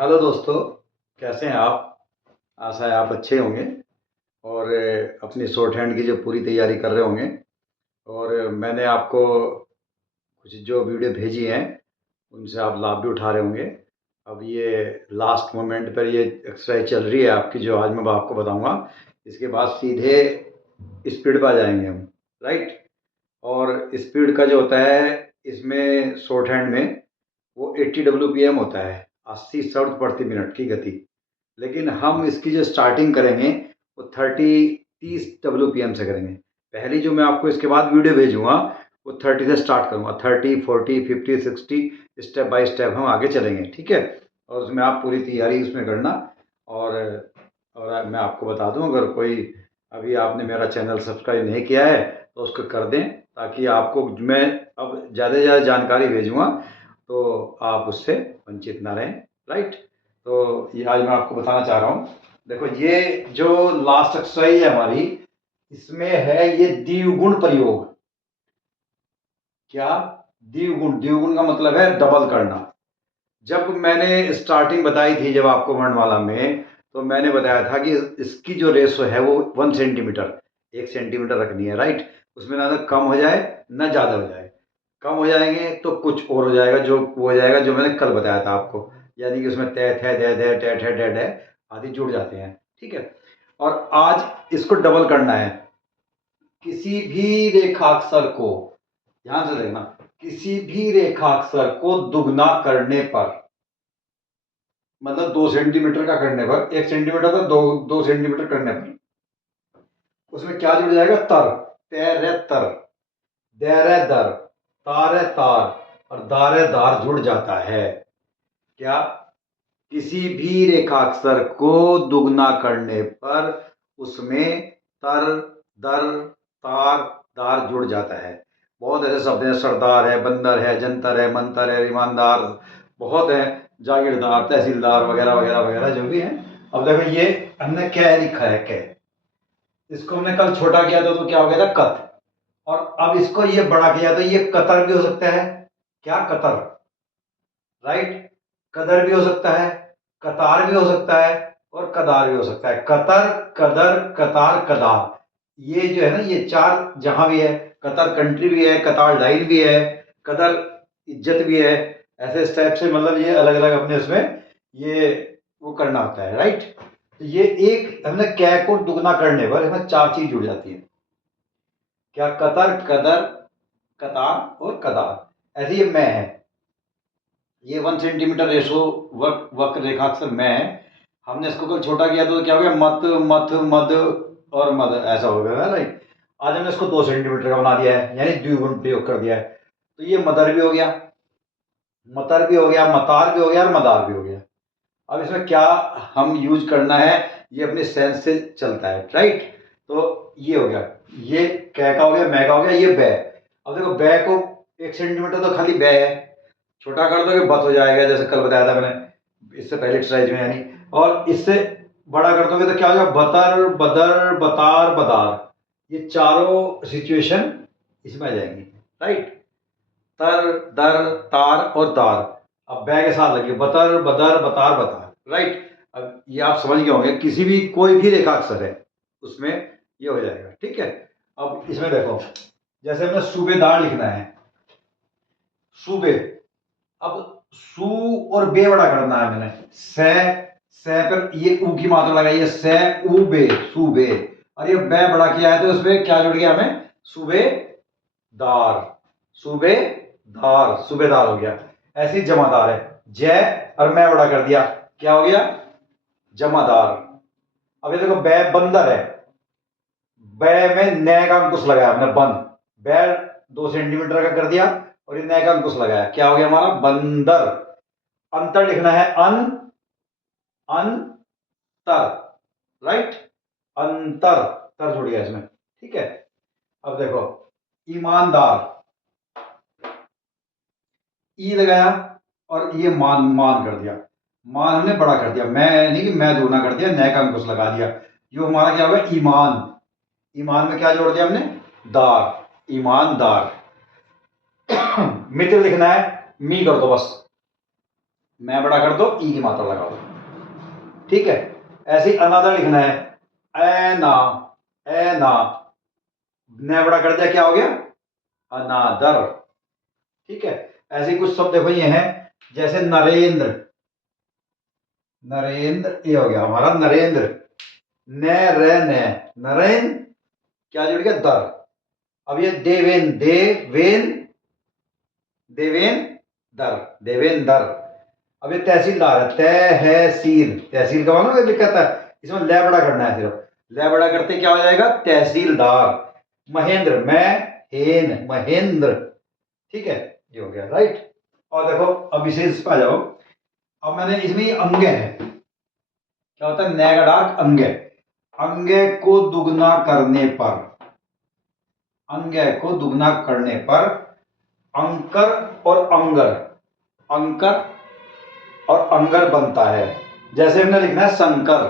Hello दोस्तों, कैसे हैं आप? आशा है आप अच्छे होंगे और अपनी शॉर्ट हैंड की जो पूरी तैयारी कर रहे होंगे। और मैंने आपको कुछ जो वीडियो भेजी हैं उनसे आप लाभ भी उठा रहे होंगे। अब ये लास्ट मोमेंट पर ये एक्सरसाइज चल रही है आपकी, जो आज मैं आपको बताऊंगा। इसके बाद सीधे स्पीड पर आ जाएंगे हम, राइट। और स्पीड का जो होता है इसमें शॉर्ट हैंड में वो 80 WPM होता है, 80 शब्द प्रति मिनट की गति। लेकिन हम इसकी जो स्टार्टिंग करेंगे वो 30 WPM से करेंगे। पहली जो मैं आपको इसके बाद वीडियो भेजूंगा वो 30 से स्टार्ट करूंगा, 30, 40, 50, 60 स्टेप बाय स्टेप हम आगे चलेंगे, ठीक है। और उसमें आप पूरी तैयारी उसमें करना। और मैं आपको बता दूं, अगर कोई अभी आपने मेरा चैनल सब्सक्राइब नहीं किया है तो उसको कर दें, ताकि आपको मैं अब ज़्यादा से ज़्यादा जानकारी भेजूँगा तो आप उससे वंचित ना रहें, राइट। तो ये आज मैं आपको बताना चाह रहा हूँ। देखो, ये जो लास्ट एक्सरसाइज है हमारी, इसमें है ये द्विगुण प्रयोग। क्या? द्विगुण। द्विगुण का मतलब है डबल करना। जब मैंने स्टार्टिंग बताई थी, जब आपको वर्णमाला में, तो मैंने बताया था कि इसकी जो रेशो है वो 1 सेंटीमीटर, 1 सेंटीमीटर रखनी है, राइट। उसमें ना तो कम हो जाए ना ज़्यादा हो जाए। कम हो जाएंगे तो कुछ और हो जाएगा, जो वो हो जाएगा जो मैंने कल बताया था आपको। यानी कि उसमें तय थे दे दे टे ठे डे डे आदि जुड़ जाते हैं, ठीक है। और आज इसको डबल करना है। किसी भी रेखाक्षर को, ध्यान से देखना, किसी भी रेखाक्षर को दुगना करने पर, मतलब 2 सेंटीमीटर का करने पर, 1 सेंटीमीटर का 2 सेंटीमीटर करने पर उसमें क्या जुड़ जाएगा? तर। तैरे तर, दैरे दर, तारे तार और दारे दार जुड़ जाता है। क्या? किसी भी रेखाक्षर को दुगना करने पर उसमें तर, दर, तार, दार जुड़ जाता है। बहुत ऐसे शब्द हैं, सरदार है, बंदर है, जंतर है, मंतर है, ईमानदार, बहुत है, जागीरदार, तहसीलदार वगैरह वगैरह वगैरह जो भी है। अब देखो, ये हमने क्या लिखा है, क्या, इसको हमने कल छोटा किया था तो क्या हो गया था? कत। और अब इसको ये बड़ा किया तो ये कतर भी हो सकता है। क्या? Qatar, right. कदर भी हो सकता है, कतार भी हो सकता है और कदार भी हो सकता है। कतर, कदर, कतार, कदार, ये जो है ना, ये चार जहां भी है। कतर कंट्री भी है, कतार लाइन भी है, कदर इज्जत भी है। ऐसे स्टेप से मतलब ये अलग अलग अपने उसमें ये वो करना होता है, राइट। तो ये एक हमने कै को दुगना करने पर हमें चार चीज जुड़ जाती है। क्या? कतर, कदर, कतार और कदार। ऐसे ये मैं है, ये 1 सेंटीमीटर रेशो वक्र रेखाक्षर में है। हमने इसको कल छोटा किया तो क्या हो गया? मत, मथ, मद और मद, ऐसा हो गया, राइट। आज हमने इसको 2 सेंटीमीटर का बना दिया है, यानी द्विगुण प्रयोग कर दिया है। तो ये मदर भी हो गया, मतर भी हो गया, मतार भी हो गया और मदार भी हो गया। अब इसमें क्या हम यूज करना है, ये अपने सेंस से चलता है, राइट। तो ये हो गया, ये कै का हो गया, मै का हो गया, ये बै। अब देखो, बै को 1 सेंटीमीटर तो खाली बै है, छोटा कर दोगे बत हो जाएगा, जैसे कल बताया था मैंने इससे पहले एक्सरसाइज में, यानी। और इससे बड़ा कर दोगे तो क्या हो जाएगा? बतर, बदर, बतार, बदार। ये चारों सिचुएशन इसमें आ जाएंगी, राइट। तर, दर, तार और दार। अब बै के साथ लगे बतर, बदर, बतार, बतार, राइट। अब ये आप समझ गए होंगे, किसी भी कोई भी रेखाक्षर है उसमें ये हो जाएगा, ठीक है। अब इसमें देखो, जैसे हमें सूबेदार लिखना है, सूबे। अब सू और बे बड़ा करना है मैंने, से पर ये ऊ की मात्रा लगाई है, से ऊ बे, सूबे। और ये बे बड़ा किया है तो इसमें क्या जुड़ गया हमें? सूबेदार, सूबेदार, सूबेदार हो गया। ऐसे ही जमादार है, जय और मैं बड़ा कर दिया, क्या हो गया? जमादार। अब ये देखो, बै बंदर है, बै में न का अंकुश लगाया हमने, बंद। बै 2 सेंटीमीटर का कर दिया और ये न का अंकुश लगाया, क्या हो गया हमारा? बंदर। अंतर लिखना है, अंतर, राइट। अंतर, तर जुड़ गया इसमें, ठीक है। अब देखो, ईमानदार, ई लगाया और ये मान, मान कर दिया, मान हमने बड़ा कर दिया, मैं नहीं कि मैं दुगना कर दिया, नए का अंकुश लगा दिया। ये हमारा क्या होगा? ईमान। ईमान में क्या जोड़ दिया हमने? दार, ईमानदार। मित्र लिखना है, मी कर दो बस, मैं बड़ा कर दो, ई की मात्रा लगा दो, ठीक है। ऐसे ही अनादर लिखना है, ऐना, ऐना, न बड़ा कर दिया, क्या हो गया, अनादर, ठीक है। ऐसे ही कुछ शब्द देखो ये हैं, जैसे नरेंद्र, नरेंद्र, ये हो गया हमारा नरेंद्र, न रे न, नरेंद्र, क्या जुड़ गया, दर। अब ये देवेन, देवेन, देवेन दर, देवेन दर। अब ये तहसीलदार है, तहसील, तहसील का मालूम लिखा था, इसमें ले बड़ा करना है, सिर्फ ले बड़ा करते क्या हो जाएगा, तहसीलदार। महेंद्र, मैं हेन, महेंद्र, ठीक है, ये हो गया, राइट। और देखो अब विशेष पे आ जाओ। अब मैंने इसमें अंग है, क्या होता है, नया का डार्क अंग, अंग को दुगना करने पर, अंग को दुगना करने पर अंकर और अंगर, अंकर और अंगर बनता है। जैसे हमने लिखना है शंकर,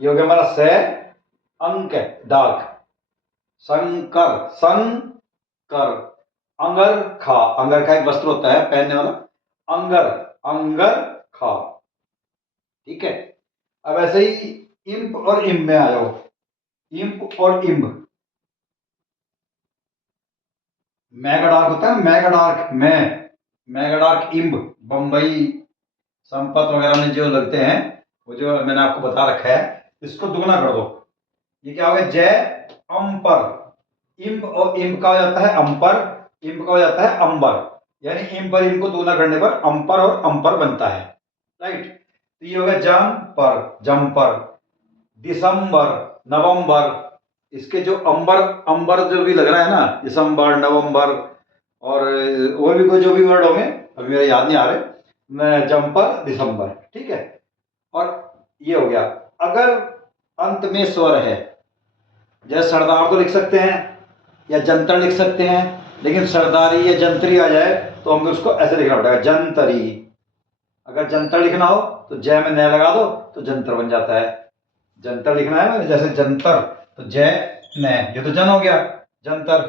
ये हो गया हमारा से अंक डार्क, शंकर, शंकर। अंगर खा, अंगर खा एक वस्त्र होता है पहनने वाला, अंगर, अंगर खा, ठीक है। अब ऐसे ही इंप और इम्ब में आ जाओ, इंप और इम्ब। मैगडार्क होता है, मैगडार्क, मैगडार्क इम्ब, बंबई संपत वगैरह में जो लगते हैं, वो जो मैंने आपको बता रखा है, इसको दुगना कर दो, ये क्या हो गया, जय अंपर। इम्ब और इम्ब का हो जाता है अंपर, इम्ब का हो जाता है अंबर, यानी इम्ब पर इम्ब को दुगना करने पर अंपर और अंपर बनता है, राइट। तो ये हो गया जम्पर, जम्पर। दिसंबर, नवंबर, इसके जो अंबर, अंबर जो भी लग रहा है ना, दिसंबर, नवंबर, और भी कोई जो भी वर्ड होंगे अभी मेरे याद नहीं आ रहे, मैं जम्पर, दिसंबर, ठीक है। और ये हो गया। अगर अंत में स्वर है, जैसे सरदार तो लिख सकते हैं या जंतर लिख सकते हैं, लेकिन सरदारी या जंतरी आ जाए तो हमें उसको ऐसे लिखना पड़ेगा, जंतरी। अगर जंतर लिखना हो तो जय में न लगा दो तो जंतर बन जाता है। जंतर लिखना है मैंने, जैसे जंतर, तो जय न, ये तो जन हो गया, जंतर,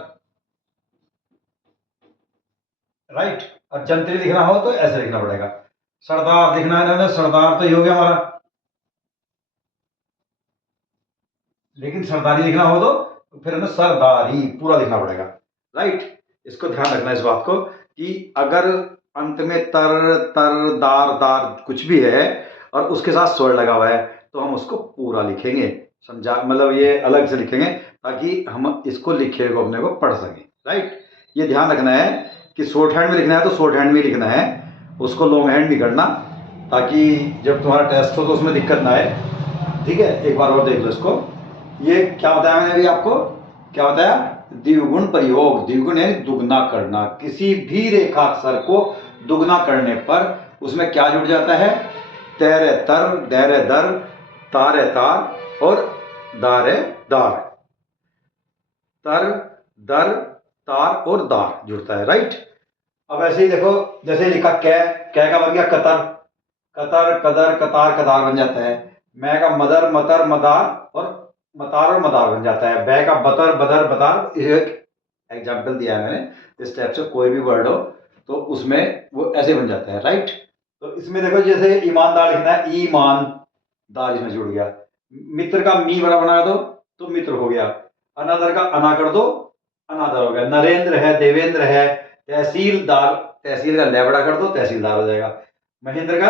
राइट। और जंतरी लिखना हो तो ऐसे लिखना पड़ेगा। सरदार लिखना है ना, सरदार तो ये हो गया हमारा, लेकिन सरदारी लिखना हो तो फिर हमें सरदारी पूरा लिखना पड़ेगा, राइट। इसको ध्यान रखना इस बात को कि अगर अंत में तर, तर, दार, दार कुछ भी है और उसके साथ स्वर लगा हुआ है तो हम उसको पूरा लिखेंगे, समझा, मतलब ये अलग से लिखेंगे ताकि हम इसको लिखे को अपने को पढ़ सकें, राइट। ये ध्यान रखना है कि शॉर्ट हैंड में लिखना है तो शॉर्ट हैंड में लिखना है, उसको लॉन्ग हैंड नहीं करना, ताकि जब तुम्हारा टेस्ट हो तो उसमें दिक्कत ना आए, ठीक है। एक बार और देख लो इसको। ये क्या बताया मैंने अभी आपको, क्या बताया, द्विगुण प्रयोग, द्विगुण यानी दुगना करना, किसी भी रेखाक्षर को दुगना करने पर उसमें क्या जुड़ जाता है, तैरे तर, दैरे दर, तारे तार और दारे दार, तर, दर, तार और दार जुड़ता है, राइट। अब ऐसे ही देखो, जैसे लिखा कै का बन गया कतर, कतर, कदर, कतार, कतार बन जाता है। मैं का मदर, मतर, मदार और मतार और मदार बन जाता है। बै का बतर, बदर, बदार। एक एग्जाम्पल दिया है मैंने, इस टाइप से कोई भी वर्ड हो तो उसमें वो ऐसे बन जाता है, राइट। तो इसमें देखो, जैसे ईमानदार लिखना है, ईमानदार इसमें जुड़ गया। मित्र का मी बड़ा बना दो तो मित्र हो गया। अनादर का अना कर दो, अनादर हो गया। नरेंद्र है, देवेंद्र है। तहसीलदार, तहसील का ले बड़ा कर दो, तहसीलदार हो जाएगा। महेंद्र का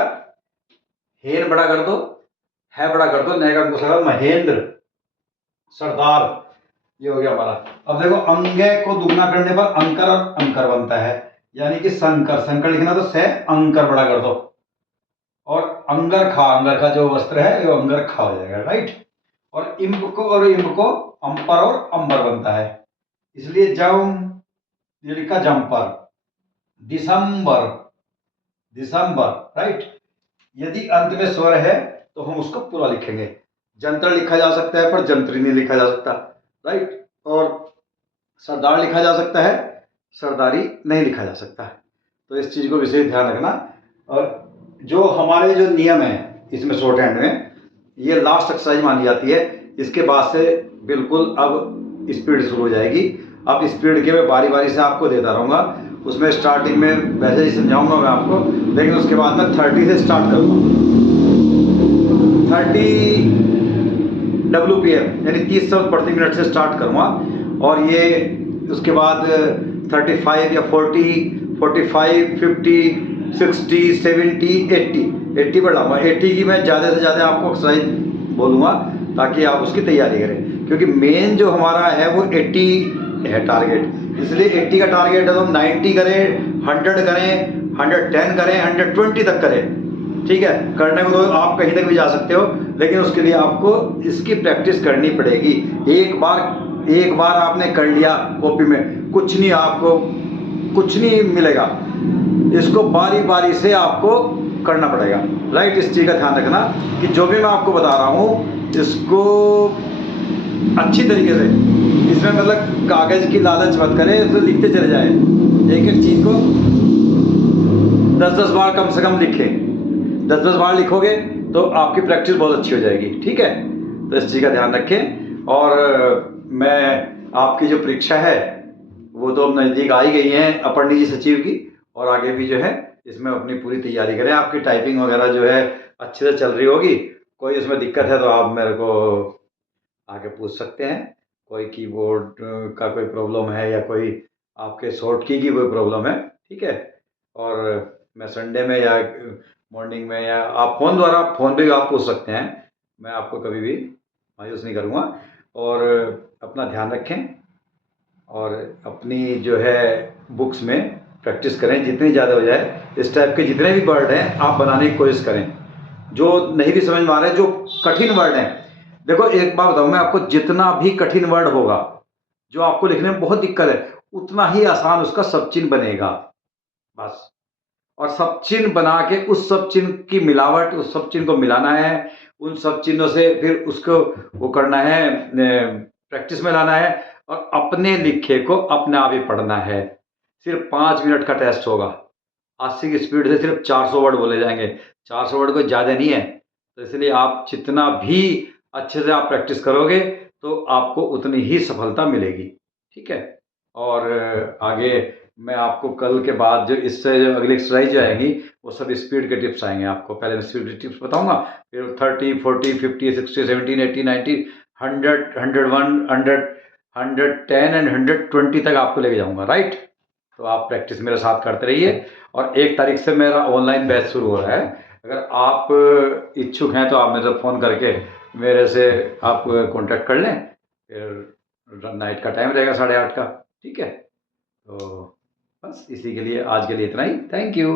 हेर बड़ा कर दो, है बड़ा कर दो, नए का अंकुश लगा, महेंद्र। सरदार, ये हो गया हमारा। अब देखो, अंगे को दुगना करने पर अंकर और अंकर बनता है, यानी कि संकर, संकर लिखना तो से अंकर बड़ा कर दो, और अंगर खा, अंगर का जो वस्त्र है वो अंगर खा हो जाएगा, राइट। और इम्ब को और इम्ब को अंपर और अंबर बनता है, इसलिए जब ये लिखा जम्पर। दिसंबर, दिसंबर, राइट। यदि अंत में स्वर है तो हम उसको पूरा लिखेंगे। जंतर लिखा जा सकता है पर जंतरी नहीं लिखा जा सकता, राइट। और सरदार लिखा जा सकता है, सरदारी नहीं लिखा जा सकता। तो इस चीज़ को विशेष ध्यान रखना। और जो हमारे जो नियम है इसमें शॉर्ट हैंड में, ये लास्ट एक्सरसाइज मानी जाती है। इसके बाद से बिल्कुल अब स्पीड शुरू हो जाएगी। अब स्पीड के मैं बारी बारी से आपको देता रहूँगा उसमें स्टार्टिंग में वैसे ही समझाऊंगा मैं आपको, लेकिन उसके बाद मैं 30 से स्टार्ट करूँगा। 30 WPM यानी 30 शब्द प्रति मिनट से स्टार्ट करूँगा। और ये उसके बाद 35 या 40, 45, 50, 60, 70, 80 पर लाऊंगा। 80 की मैं ज़्यादा से ज़्यादा आपको एक्सरसाइज बोलूँगा ताकि आप उसकी तैयारी करें, क्योंकि मेन जो हमारा है वो 80 है टारगेट। इसलिए 80 का टारगेट है तो हम 90 करें, 100 करें, 110 करें, 120 तक करें। ठीक है, करने को तो आप कहीं तक भी जा सकते हो, लेकिन उसके लिए आपको इसकी प्रैक्टिस करनी पड़ेगी। एक बार आपने कर लिया कॉपी में, कुछ नहीं मिलेगा। इसको बारी बारी से आपको करना पड़ेगा। राइट, इस चीज़ का ध्यान रखना कि जो भी मैं आपको बता रहा हूँ इसको अच्छी तरीके से, इसमें मतलब कागज़ की लालच मत करें, तो लिखते चले जाए। एक एक चीज़ को 10-10 बार कम से कम लिखें। 10-10 बार लिखोगे तो आपकी प्रैक्टिस बहुत अच्छी हो जाएगी। ठीक है, तो इस चीज़ का ध्यान रखें। और मैं आपकी जो परीक्षा है वो तो नज़दीक आ ही गई है अपर निजी सचिव की, और आगे भी जो है इसमें अपनी पूरी तैयारी करें। आपकी टाइपिंग वगैरह जो है अच्छे से चल रही होगी। कोई इसमें दिक्कत है तो आप मेरे को आके पूछ सकते हैं। कोई कीबोर्ड का कोई प्रॉब्लम है या कोई आपके शॉर्ट की कोई प्रॉब्लम है, ठीक है। और मैं संडे में या मॉर्निंग में, या आप फ़ोन पे भी आप पूछ सकते हैं। मैं आपको कभी भी मायूस नहीं करूँगा। और अपना ध्यान रखें और अपनी जो है बुक्स में प्रैक्टिस करें जितनी ज़्यादा हो जाए। इस टाइप के जितने भी वर्ड हैं आप बनाने की कोशिश करें। जो नहीं भी समझ में आ रहे हैं, जो कठिन वर्ड हैं, देखो एक बात बताऊँ मैं आपको, जितना भी कठिन वर्ड होगा जो आपको लिखने में बहुत दिक्कत है, उतना ही आसान उसका सब चिन्ह बनेगा बस। और सब चिन्ह बना के उस सब चिन्ह की मिलावट, उस सब चिन्ह को मिलाना है, उन सब चिन्हों से फिर उसको वो करना है, प्रैक्टिस में लाना है, और अपने लिखे को अपने आप ही पढ़ना है। सिर्फ 5 मिनट का टेस्ट होगा। 80 की स्पीड से सिर्फ 400 वर्ड बोले जाएंगे। 400 वर्ड कोई ज़्यादा नहीं है, तो इसलिए आप जितना भी अच्छे से आप प्रैक्टिस करोगे तो आपको उतनी ही सफलता मिलेगी। ठीक है, और आगे मैं आपको कल के बाद जो इससे जो अगली एक्सरसाइज आएंगी वो सब स्पीड के टिप्स आएंगे। आपको पहले मैं स्पीड के टिप्स बताऊंगा, फिर 30, 40, 50, 60, 70, 80, 90, 100, 101, 110 एंड 120 तक आपको लेके जाऊंगा। राइट, तो आप प्रैक्टिस मेरे साथ करते रहिए। और 1 तारीख से मेरा ऑनलाइन बैच शुरू हो रहा है। अगर आप इच्छुक हैं तो आप मेरे से फ़ोन करके मेरे से आप कांटेक्ट कर लें। फिर नाइट का टाइम रहेगा 8:30 का। ठीक है, तो बस इसी के लिए आज के लिए इतना ही। Thank you.